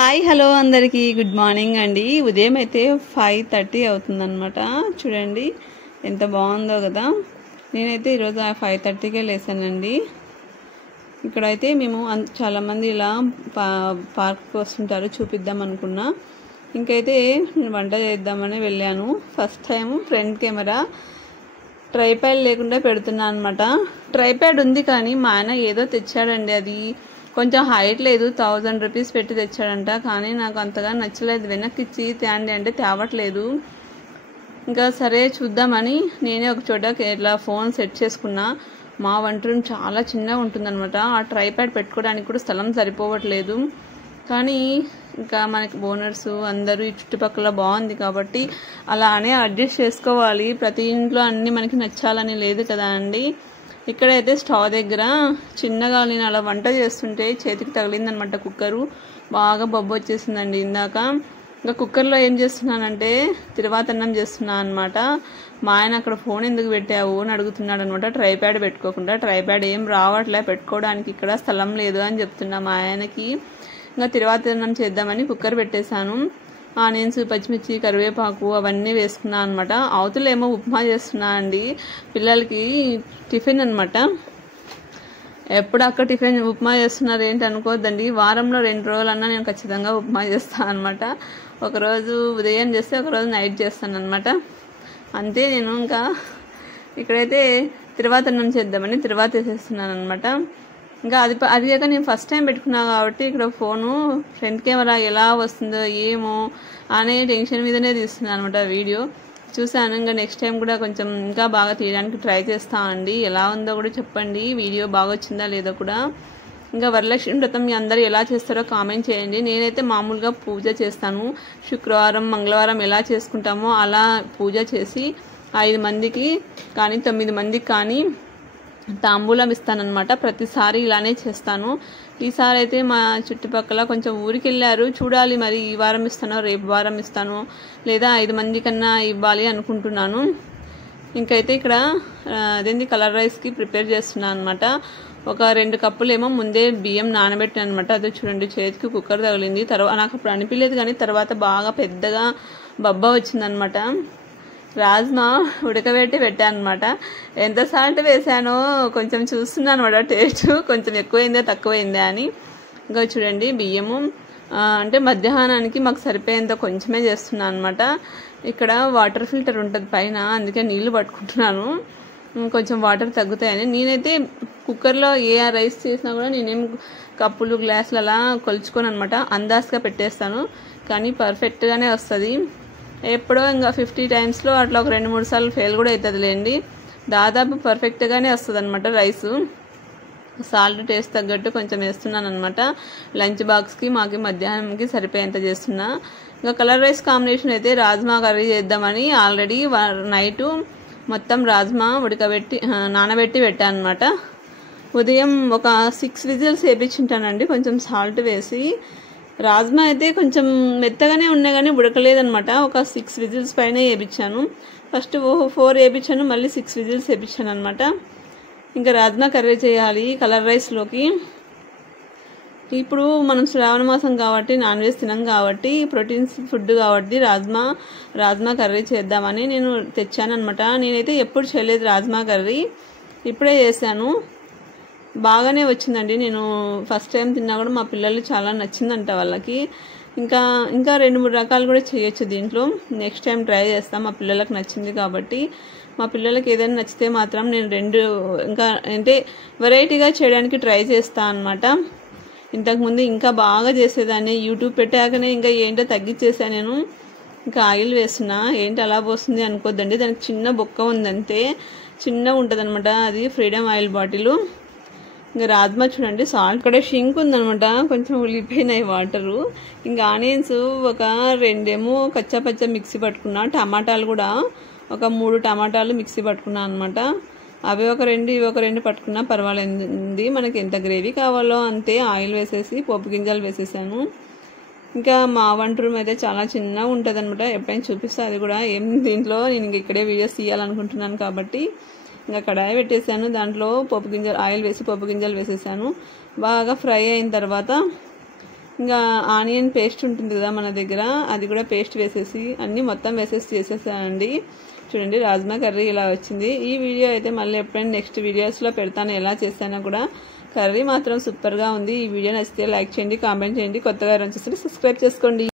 Hi hello అందరికీ good morning అండి. ఉదయం అయితే 5:30 అవుతుందన్నమాట. చూడండి ఎంత బాగుందో కదా. నేనైతే ఈరోజు 5:30కే లేసానండి. ఇక్కడైతే మేము చాలామంది ఇలా పార్క్కి వస్తుంటారు, చూపిద్దాం అనుకున్నా. ఇంకైతే వంట చేద్దామని వెళ్ళాను. First time front camera tripod లేకుండా పెడుతున్నా అనమాట. ట్రైప్యాడ్ ఉంది కానీ మా ఆయన ఏదో తెచ్చాడండి, అది కొంచెం హైట్ లేదు, 1000 రూపీస్ పెట్టి తెచ్చాడంట. కానీ నాకు అంతగా నచ్చలేదు. వెనక్కి ఇచ్చి తేండి అంటే తేవట్లేదు. ఇంకా సరే చూద్దామని నేనే ఒక చోట ఇట్లా ఫోన్ సెట్ చేసుకున్నా. మా వంట రూమ్ చాలా చిన్నగా ఉంటుందన్నమాట. ఆ ట్రైప్యాడ్ పెట్టుకోవడానికి కూడా స్థలం సరిపోవట్లేదు. కానీ ఇంకా మనకి ఓనర్స్ అందరూ ఈ చుట్టుపక్కల బాగుంది కాబట్టి అలానే అడ్జస్ట్ చేసుకోవాలి. ప్రతి ఇంట్లో అన్నీ మనకి నచ్చాలని లేదు కదా అండి. ఇక్కడైతే స్టవ్ దగ్గర చిన్నగా నేను అలా వంట చేస్తుంటే చేతికి తగిలిందనమాట కుక్కరు. బాగా బొబ్బు వచ్చేసిందండి ఇందాక. ఇంకా కుక్కర్లో ఏం చేస్తున్నానంటే తిరువాతన్నం చేస్తున్నాను అనమాట. మా ఆయన అక్కడ ఫోన్ ఎందుకు పెట్టావు అని అడుగుతున్నాడు అనమాట. ట్రైప్యాడ్ పెట్టుకోకుండా. ట్రైప్యాడ్ ఏం రావట్లే పెట్టుకోవడానికి, ఇక్కడ స్థలం లేదు అని చెప్తున్నా మా ఆయనకి. ఇంకా తిరువాతన్నం చేద్దామని కుక్కర్ పెట్టేశాను. ఆనియన్స్, పచ్చిమిర్చి, కరివేపాకు అవన్నీ వేసుకున్నా అనమాట. అవతలేమో ఉప్మా చేస్తున్నా అండి పిల్లలకి టిఫిన్ అనమాట. ఎప్పుడు అక్క టిఫిన్ ఉప్మా చేస్తున్నారు ఏంటి అనుకోవద్దండి. వారంలో 2 రోజులన్నా నేను ఖచ్చితంగా ఉప్మా చేస్తాను అనమాట. ఒకరోజు ఉదయం చేస్తే ఒకరోజు నైట్ చేస్తాను అనమాట. అంతే. నేను ఇంకా ఇక్కడైతే తిరువాతన్నం చేద్దామని తిరువాత వేసేస్తున్నాను అనమాట. ఇంకా అది కాక నేను ఫస్ట్ టైం పెట్టుకున్నా కాబట్టి ఇక్కడ ఫోను ఫ్రంట్ కెమెరా ఎలా వస్తుందో ఏమో అనే టెన్షన్ మీదనే తీస్తున్నాను అనమాట వీడియో. చూశాను. ఇంకా నెక్స్ట్ టైం కూడా కొంచెం ఇంకా బాగా తీయడానికి ట్రై చేస్తామండి. ఎలా ఉందో కూడా చెప్పండి, వీడియో బాగా వచ్చిందా లేదో కూడా. ఇంకా వరలక్ష్మి వ్రతం మీ అందరూ ఎలా చేస్తారో కామెంట్ చేయండి. నేనైతే మామూలుగా పూజ చేస్తాను. శుక్రవారం, మంగళవారం ఎలా చేసుకుంటామో అలా పూజ చేసి 5 మందికి కానీ 9 మందికి కానీ తాంబూలం ఇస్తానన్నమాట. ప్రతిసారి ఇలానే చేస్తాను. ఈసారి అయితే మా చుట్టుపక్కల కొంచెం ఊరికి వెళ్ళారు. చూడాలి మరి ఈ వారం ఇస్తానో రేపు వారం ఇస్తాను లేదా 5 మంది కన్నా ఇవ్వాలి అనుకుంటున్నాను. ఇంకైతే ఇక్కడ అదేంటి కలర్ రైస్కి ప్రిపేర్ చేస్తున్నాను అనమాట. ఒక 2 కప్పులు ఏమో ముందే బియ్యం నానబెట్టాను అనమాట. అదే చూడండి చేతికి కుక్కర్ తగిలింది. తర్వాత నాకు అప్పుడు అనిపించలేదు కానీ తర్వాత బాగా పెద్దగా బబ్బా వచ్చిందనమాట. రాజ్మా ఉడకబెట్టి పెట్టాను అనమాట. ఎంత సాల్ట్ వేసానో కొంచెం చూస్తున్నాను అనమాట. టేస్ట్ కొంచెం ఎక్కువైందా తక్కువైందా అని. ఇంకా చూడండి బియ్యము అంటే మధ్యాహ్నానికి మాకు సరిపోయేంత కొంచెమే చేస్తున్నాను అనమాట. ఇక్కడ వాటర్ ఫిల్టర్ ఉంటుంది పైన, అందుకే నీళ్లు పట్టుకుంటున్నాను. కొంచెం వాటర్ తగ్గుతాయని. నేనైతే కుక్కర్లో ఏ రైస్ చేసినా కూడా నేనేం కప్పులు గ్లాసులు అలా కొలుచుకోను అనమాట. అందాజుగా పెట్టేస్తాను కానీ పర్ఫెక్ట్గానే వస్తుంది. ఎప్పుడో ఇంకా 50 టైమ్స్లో అట్లా ఒక 2-3 సార్లు ఫెయిల్ కూడా అవుతుందిలేండి. దాదాపు పర్ఫెక్ట్గానే వస్తుంది అనమాట రైసు. సాల్ట్ టేస్ట్ తగ్గట్టు కొంచెం వేస్తున్నాను అనమాట. లంచ్ బాక్స్కి మాకు మధ్యాహ్నంకి సరిపోయేంత చేస్తున్నా. ఇంకా కలర్ రైస్ కాంబినేషన్ అయితే రాజ్మా కర్రీ చేద్దామని ఆల్రెడీ నైటు మొత్తం రాజ్మా నానబెట్టి పెట్టాను అనమాట. ఉదయం ఒక 6 విజిల్స్ వేయించుంటానండి కొంచెం సాల్ట్ వేసి. రాజ్మా అయితే కొంచెం మెత్తగానే ఉన్నా కానీ ఉడకలేదనమాట. ఒక 6 విజిల్స్ పైన వేయించాను. ఫస్ట్ 4 వేయించాను, మళ్ళీ 6 విజిల్స్ వేయించాను అనమాట. ఇంకా రాజ్మా కర్రీ చేయాలి కలర్ రైస్లోకి. ఇప్పుడు మనం శ్రావణ మాసం కాబట్టి నాన్ వెజ్ తినం కాబట్టి ప్రోటీన్స్ ఫుడ్ కాబట్టి రాజ్మా కర్రీ చేద్దామని నేను తెచ్చాను అనమాట. నేనైతే ఎప్పుడు చేయలేదు రాజ్మా కర్రీ, ఇప్పుడే చేశాను. బాగానే వచ్చిందండి. నేను ఫస్ట్ టైం తిన్నా కూడా మా పిల్లలు చాలా నచ్చిందంట వాళ్ళకి. ఇంకా 2-3 రకాలు కూడా చేయొచ్చు దీంట్లో. నెక్స్ట్ టైం ట్రై చేస్తాం. మా పిల్లలకు నచ్చింది కాబట్టి. మా పిల్లలకి ఏదైనా నచ్చితే మాత్రం నేను 2 ఇంకా అంటే వెరైటీగా చేయడానికి ట్రై చేస్తాను అనమాట. ఇంతకుముందు ఇంకా బాగా చేసేదాన్ని. యూట్యూబ్ పెట్టాకనే ఇంకా ఏంటో తగ్గించేసాను నేను. ఇంకా ఆయిల్ వేస్తున్నా. ఏంటి అలా పోస్తుంది అనుకోద్దండి, దానికి చిన్న బొక్క ఉందంతే, చిన్నగా ఉంటుంది అనమాట. అది ఫ్రీడమ్ ఆయిల్ బాటిల్. ఇంకా రాజ్మా చూడండి సాల్ట్ ఇక్కడ షింక్ ఉందనమాట, కొంచెం ఉల్లిపోయినాయి వాటరు. ఇంకా ఆనియన్స్ ఒక 2 ఏమో కచ్చా మిక్సీ పట్టుకున్నా. టమాటాలు కూడా ఒక 3 టమాటాలు మిక్సీ పట్టుకున్నా అనమాట. అవి ఒక 2 ఇవి ఒక 2 పట్టుకున్నా పర్వాలేదు. మనకి ఎంత గ్రేవీ కావాలో అంతే. ఆయిల్ వేసేసి పోపు గింజలు వేసేసాను. ఇంకా మా వంట రూమ్ అయితే చాలా చిన్నగా ఉంటుంది అనమాట. ఎప్పుడైనా చూపిస్తా అది కూడా. ఏం దీంట్లో నేను ఇక్కడే వీడియోస్ తీయాలనుకుంటున్నాను కాబట్టి ఇంకా కడాయి పెట్టేసాను. దాంట్లో ఆయిల్ వేసి పోపు గింజలు వేసేసాను. బాగా ఫ్రై అయిన తర్వాత ఇంకా ఆనియన్ పేస్ట్ ఉంటుంది కదా మన దగ్గర, అది కూడా పేస్ట్ వేసేసి అన్నీ మొత్తం వేసేసి చేసేసానండి. చూడండి రాజ్మా కర్రీ ఇలా వచ్చింది. ఈ వీడియో అయితే మళ్ళీ ఎప్పుడైనా నెక్స్ట్ వీడియోస్లో పెడతాను ఎలా చేస్తానో కూడా. కర్రీ మాత్రం సూపర్గా ఉంది. ఈ వీడియో నచ్చితే లైక్ చేయండి, కామెంట్ చేయండి, కొత్తగా చూస్తే సబ్స్క్రైబ్ చేసుకోండి.